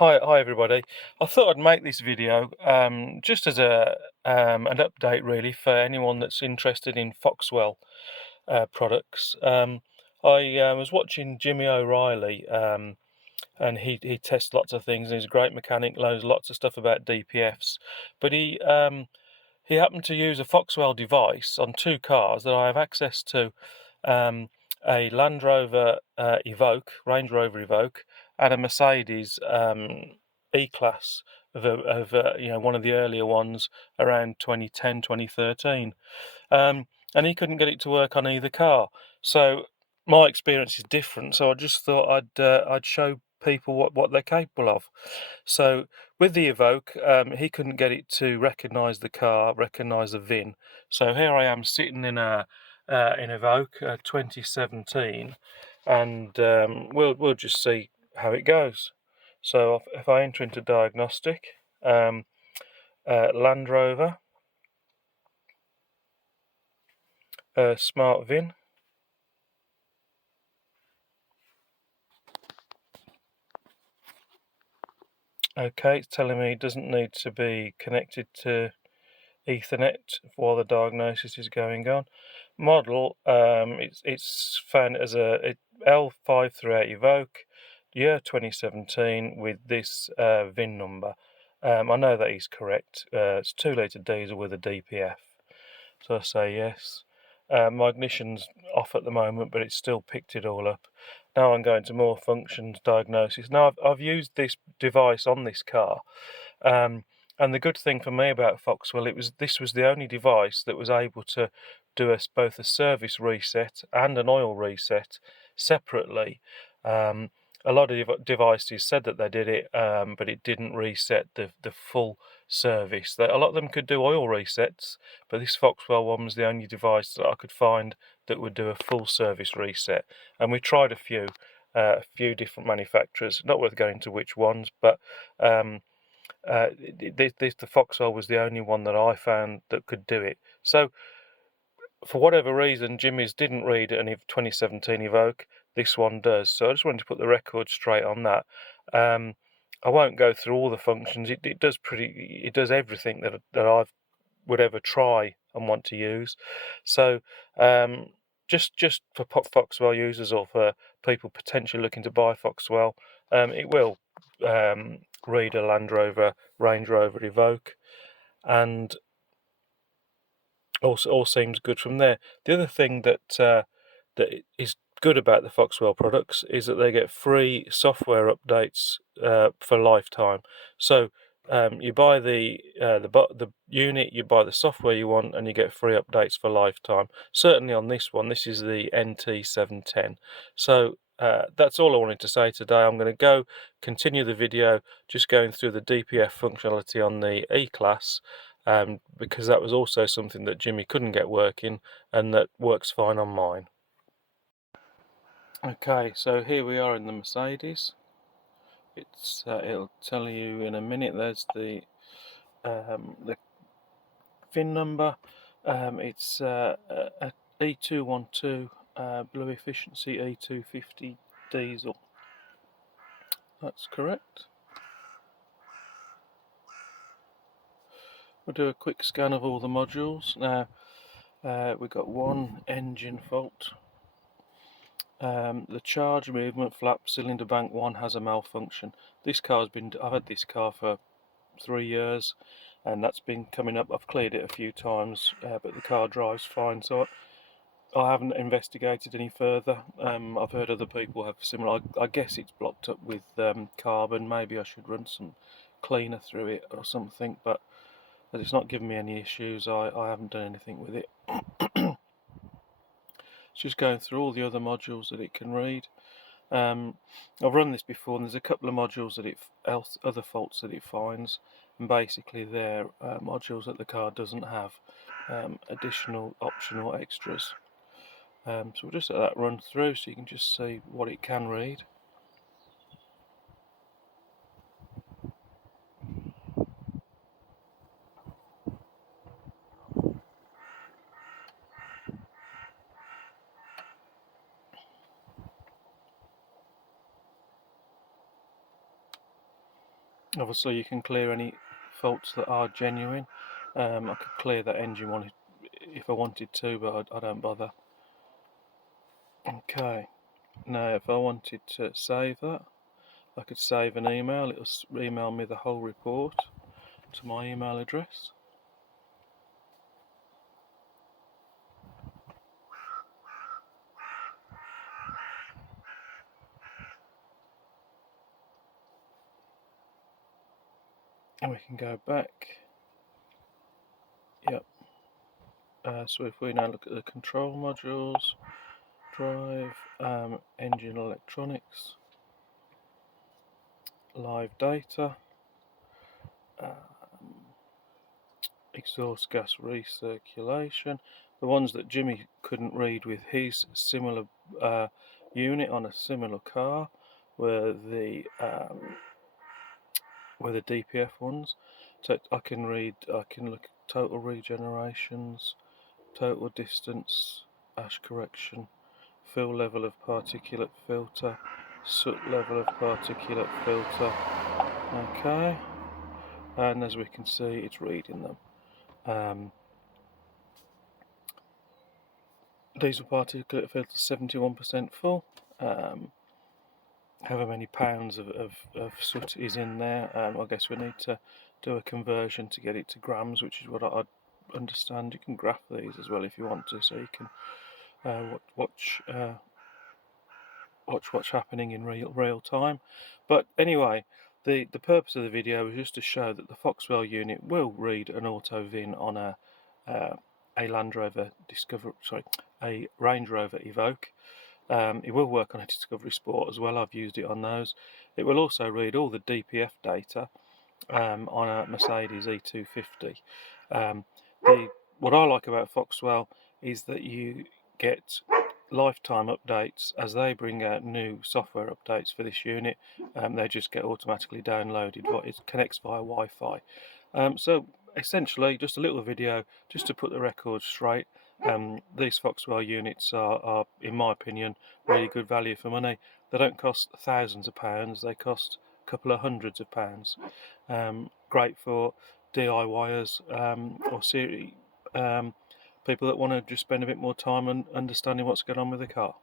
Hi everybody. I thought I'd make this video just as an update really for anyone that's interested in Foxwell products. I was watching Jimmy O'Reilly and he tests lots of things and he's a great mechanic, knows lots of stuff about DPFs, but he happened to use a Foxwell device on two cars that I have access to, a Land Rover Evoque, Range Rover Evoque, and a Mercedes E-Class of one of the earlier ones around 2010, 2013. And he couldn't get it to work on either car. So my experience is different. So I just thought I'd show people what they're capable of. So with the Evoque, he couldn't get it to recognise the car, recognise the VIN. So here I am sitting in Evoque 2017, and we'll just see how it goes. So if I enter into diagnostic, Land Rover, Smart VIN. Okay, it's telling me it doesn't need to be connected to Ethernet while the diagnosis is going on. Model, it's found as a L538 Evoque, year 2017, with this VIN number. I know that is correct. It's 2-litre diesel with a DPF. So I say yes. My ignition's off at the moment, but it's still picked it all up. Now I'm going to more functions diagnosis. Now I've used this device on this car, and the good thing for me about Foxwell, this was the only device that was able to do both a service reset and an oil reset separately. A lot of devices said that they did it, but it didn't reset the full service. A lot of them could do oil resets, but this Foxwell one was the only device that I could find that would do a full service reset. And we tried a few different manufacturers. Not worth going into which ones, but the Foxwell was the only one that I found that could do it. So for whatever reason, Jimmy's didn't read an 2017 Evoque. This one does. So I just wanted to put the record straight on that. I won't go through all the functions. It does everything that I would ever try and want to use. So just for Foxwell users or for people potentially looking to buy Foxwell, it will read a Land Rover, Range Rover Evoque, and all seems good from there. The other thing that is good about the Foxwell products is that they get free software updates for lifetime. So you buy the unit, you buy the software you want, and you get free updates for lifetime. Certainly on this one, this is the NT710. So that's all I wanted to say today. I'm going to continue the video just going through the DPF functionality on the E-Class, because that was also something that Jimmy couldn't get working and that works fine on mine. Okay, so here we are in the Mercedes. It'll tell you in a minute. There's the VIN number. It's a E212 blue efficiency E250 diesel. That's correct. We'll do a quick scan of all the modules. Now we've got one engine fault. The charge movement flap cylinder bank 1 has a malfunction. I've had this car for 3 years, and that's been coming up. I've cleared it a few times, but the car drives fine, so I haven't investigated any further. I've heard other people have similar. I guess it's blocked up with carbon. Maybe I should run some cleaner through it or something, but as it's not giving me any issues, I haven't done anything with it. It's just going through all the other modules that it can read. I've run this before, and there's a couple of modules other faults that it finds, and basically they're modules that the car doesn't have, additional optional extras. So we'll just let that run through so you can just see what it can read. Obviously you can clear any faults that are genuine. I could clear that engine one if I wanted to, but I don't bother. Okay, now if I wanted to save that, I could save an email. It'll email me the whole report to my email address. And we can go back. Yep. So if we now look at the control modules, drive, engine electronics, live data, exhaust gas recirculation. The ones that Jimmy couldn't read with his similar unit on a similar car were the DPF ones. So I can look at total regenerations, total distance, ash correction, fill level of particulate filter, soot level of particulate filter. Okay, and as we can see, it's reading them. Diesel particulate filter 71% full. However many pounds of soot is in there. I guess we need to do a conversion to get it to grams, which is what I understand. You can graph these as well if you want to, so you can watch what's happening in real time. But anyway, the purpose of the video is just to show that the Foxwell unit will read an auto VIN on a Land Rover a Range Rover Evoque. It will work on a Discovery Sport as well. I've used it on those. It will also read all the DPF data on a Mercedes E250. What I like about Foxwell is that you get lifetime updates as they bring out new software updates for this unit. They just get automatically downloaded. It connects via Wi-Fi. So essentially, just a little video just to put the record straight. These Foxwell units are, in my opinion, really good value for money. They don't cost thousands of pounds. They cost a couple of hundreds of pounds. Great for DIYers or people that want to just spend a bit more time and understanding what's going on with the car.